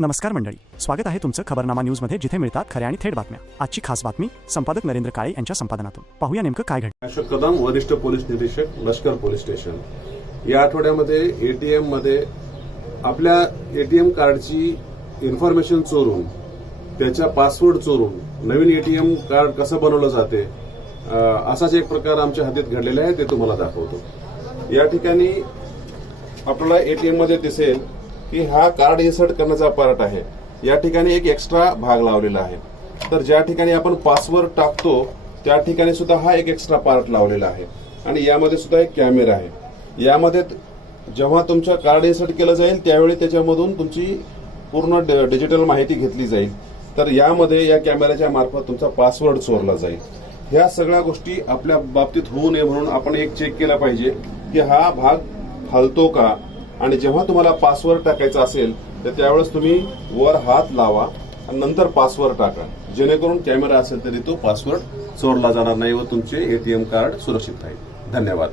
नमस्कार मंडळी. स्वागत आहे तुमचं खबरनामा न्यूजमध्ये जिथे मिळतात खऱ्या आणि थेट बातम्या. आजची खास बातमी संपादक नरेंद्र काळे यांच्या संपादनातून. पाहूया नेमकं काय घडलं. अशोक कदम वरिष्ठ पोलीस निरीक्षक लष्कर पोलीस स्टेशन. या आठवड्यामध्ये एटीएममध्ये आपल्या एटीएम कार्डची इन्फॉर्मेशन चोरून त्याचा पासवर्ड चोरून नवीन एटीएम कार्ड कसं बनवलं जाते असाच एक प्रकार आमच्या हातीत घडलेला आहे ते तुम्हाला दाखवतो. या ठिकाणी आपल्याला एटीएममध्ये दिसेल की हा कार्ड इन्सर्ट करण्याचा पार्ट आहे. या ठिकाणी एक एक्स्ट्रा भाग लावलेला आहे. तर ज्या ठिकाणी आपण पासवर्ड टाकतो त्या ठिकाणी सुद्धा हा एक एक्स्ट्रा पार्ट लावलेला आहे. आणि यामध्ये सुद्धा एक कॅमेरा आहे. यामध्ये जेव्हा तुमचं कार्ड इन्सर्ट केलं जाईल त्यावेळी त्याच्यामधून तुमची पूर्ण ड- डिजिटल माहिती घेतली जाईल. तर यामध्ये या कॅमेऱ्याच्या मार्फत तुमचा पासवर्ड चोरला जाईल. ह्या सगळ्या गोष्टी आपल्या बाबतीत होऊ नये म्हणून आपण एक चेक केला पाहिजे की हा भाग फालतो का? आणि जेव्हा तुम्हाला पासवर्ड टाकायचा असेल तर त्यावेळेस तुम्ही वर हात लावा आणि नंतर पासवर्ड टाका. जेणेकरून कॅमेरा असेल तरी तो पासवर्ड चोरला जाणार नाही व तुमचे एटीएम कार्ड सुरक्षित राहील. धन्यवाद.